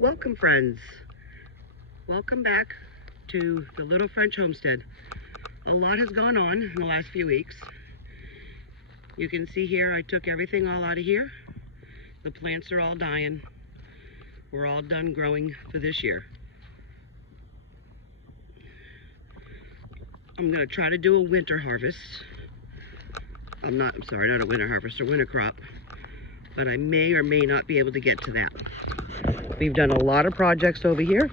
Welcome, friends. Welcome back to the Little French Homestead. A lot has gone on in the last few weeks. You can see here I took everything all out of here. The plants are all dying. We're all done growing for this year. I'm going to try to do a winter harvest. I'm sorry, not a winter harvest, a winter crop. But I may or may not be able to get to that. We've done a lot of projects over here.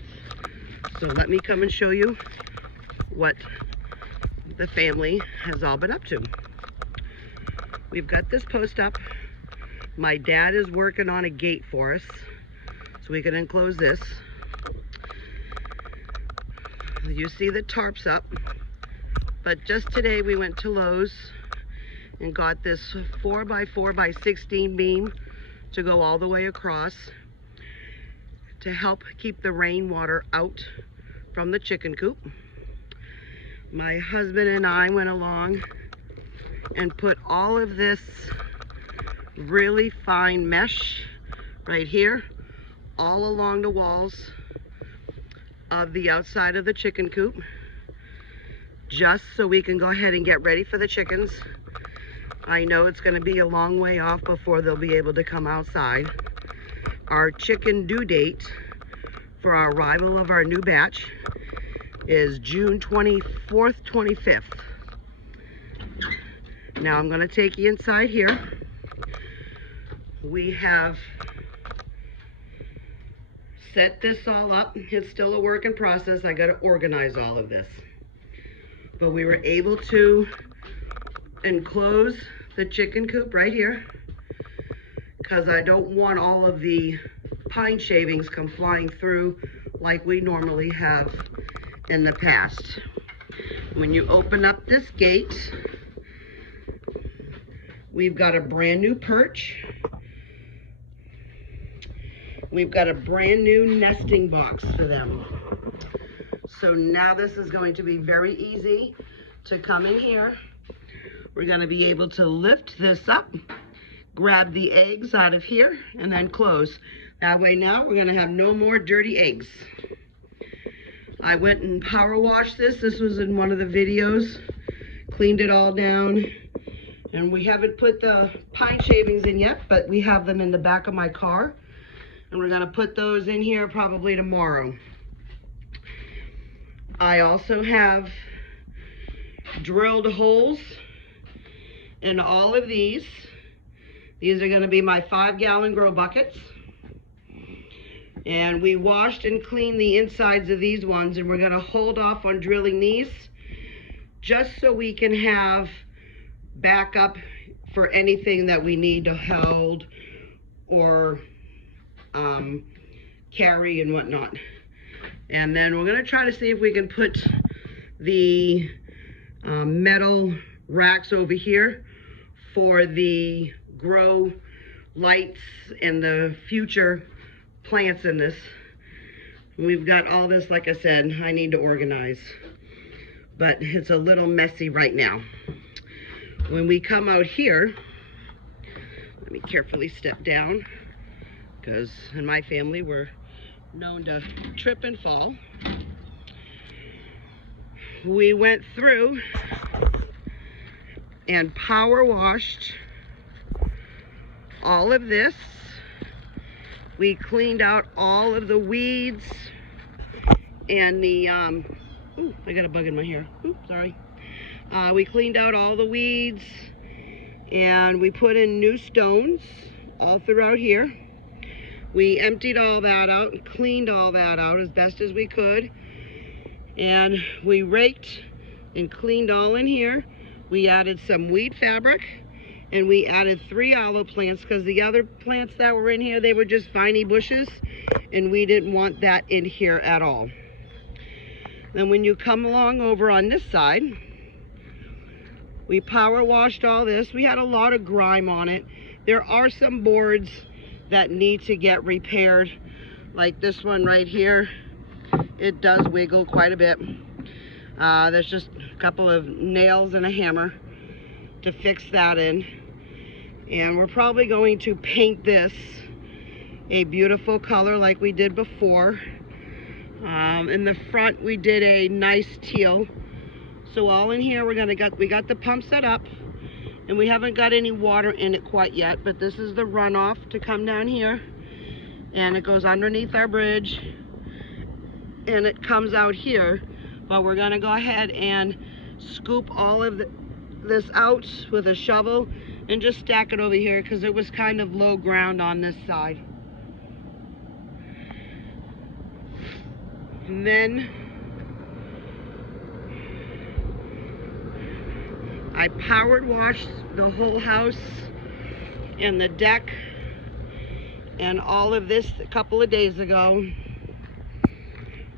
So let me come and show you what the family has all been up to. We've got this post up. My dad is working on a gate for us so we can enclose this. You see the tarps up, but just today we went to Lowe's and got this 4x4x16 beam to go all the way across to help keep the rainwater out from the chicken coop. My husband and I went along and put all of this really fine mesh right here all along the walls of the outside of the chicken coop, just so we can go ahead and get ready for the chickens. I know it's going to be a long way off before they'll be able to come outside. Our chicken due date for our arrival of our new batch is June 24th, 25th. Now I'm going to take you inside here. We have set this all up. It's still a work in process. I got to organize all of this. But we were able to enclose the chicken coop right here because I don't want all of the pine shavings come flying through like we normally have in the past. When you open up this gate, we've got a brand new perch. We've got a brand new nesting box for them. So now this is going to be very easy to come in here. We're going to be able to lift this up, grab the eggs out of here, and then close. That way now we're going to have no more dirty eggs. I went and power washed this. This was in one of the videos. Cleaned it all down. And we haven't put the pine shavings in yet, but we have them in the back of my car. And we're going to put those in here probably tomorrow. I also have drilled holes in all of these. These are going to be my 5-gallon grow buckets. And we washed and cleaned the insides of these ones, and we're going to hold off on drilling these just so we can have backup for anything that we need to hold or carry and whatnot. And then we're going to try to see if we can put the metal racks over here for the grow lights and the future plants in this. We've got all this, like I said, I need to organize, but it's a little messy right now. When we come out here, let me carefully step down, because in my family we're known to trip and fall. We went through and power washed all of this. We cleaned out all of the weeds and the, ooh, I got a bug in my hair. Ooh, sorry. We cleaned out all the weeds and we put in new stones all throughout here. We emptied all that out and cleaned all that out as best as we could. And we raked and cleaned all in here. We added some weed fabric and we added 3 aloe plants because the other plants that were in here, they were just viney bushes and we didn't want that in here at all. Then when you come along over on this side, we power washed all this. We had a lot of grime on it. There are some boards that need to get repaired, like this one right here. It does wiggle quite a bit. There's just a couple of nails and a hammer to fix that in. And we're probably going to paint this a beautiful color like we did before. In the front we did a nice teal. So all in here we got the pump set up, and we haven't got any water in it quite yet, but this is the runoff to come down here, and it goes underneath our bridge and it comes out here. But we're gonna go ahead and scoop all of this out with a shovel and just stack it over here because it was kind of low ground on this side. And then I powered washed the whole house and the deck and all of this a couple of days ago.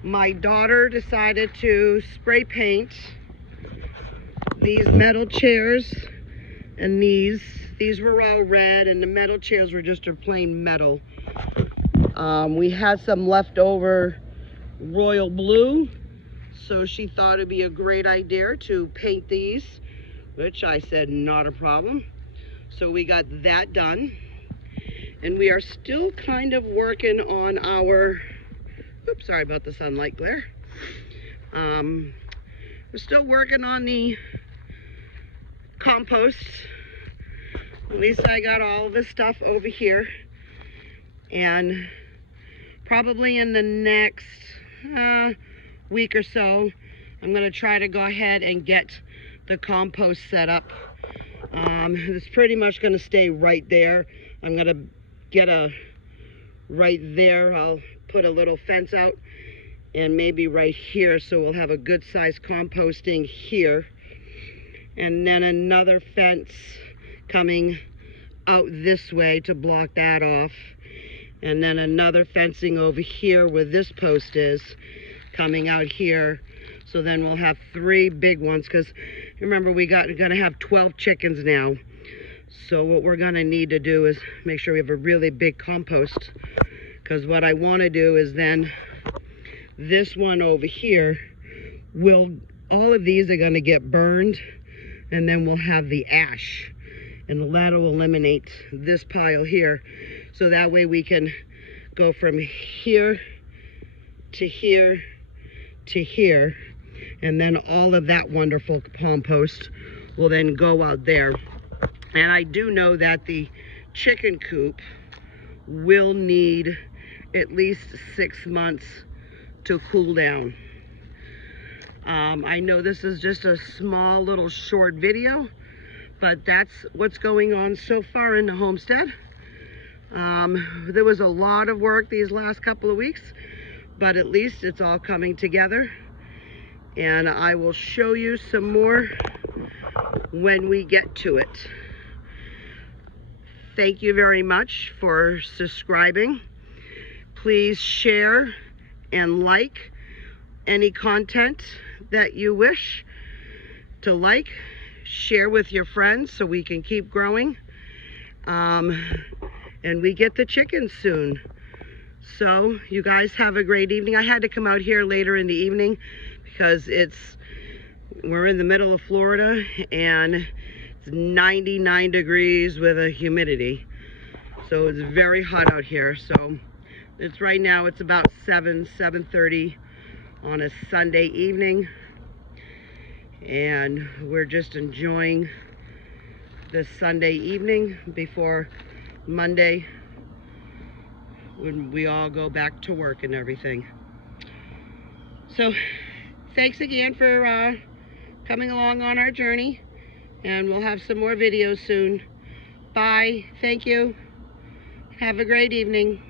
My daughter decided to spray paint these metal chairs, and these were all red, and the metal chairs were just a plain metal. We had some leftover royal blue, so she thought it'd be a great idea to paint these, which I said not a problem. So we got that done, and we are still kind of working on our, oops, sorry about the sunlight glare. We're still working on the compost. At least I got all this stuff over here, and probably in the next week or so I'm going to try to go ahead and get the compost set up. It's pretty much going to stay right there. I'm going to get a right there. I'll put a little fence out, and maybe right here, so we'll have a good sized composting here, and then another fence coming out this way to block that off, and then another fencing over here where this post is coming out here. So then we'll have 3 big ones, because remember we're gonna have 12 chickens now. So what we're gonna need to do is make sure we have a really big compost, because what I want to do is then this one over here all of these are going to get burned, and then we'll have the ash, and that'll eliminate this pile here. So that way we can go from here to here to here, and then all of that wonderful compost will then go out there. And I do know that the chicken coop will need at least 6 months to cool down. I know this is just a small little short video, but that's what's going on so far in the homestead. There was a lot of work these last couple of weeks, but at least it's all coming together, and I will show you some more when we get to it. Thank you very much for subscribing. Please share and like any content that you wish to like. Share with your friends so we can keep growing. And we get the chickens soon. So you guys have a great evening. I had to come out here later in the evening because we're in the middle of Florida, and it's 99 degrees with a humidity. So it's very hot out here. So it's right now, it's about 7:30 on a Sunday evening, and we're just enjoying this Sunday evening before Monday, when we all go back to work and everything. So thanks again for coming along on our journey, and we'll have some more videos soon. Bye. Thank you. Have a great evening.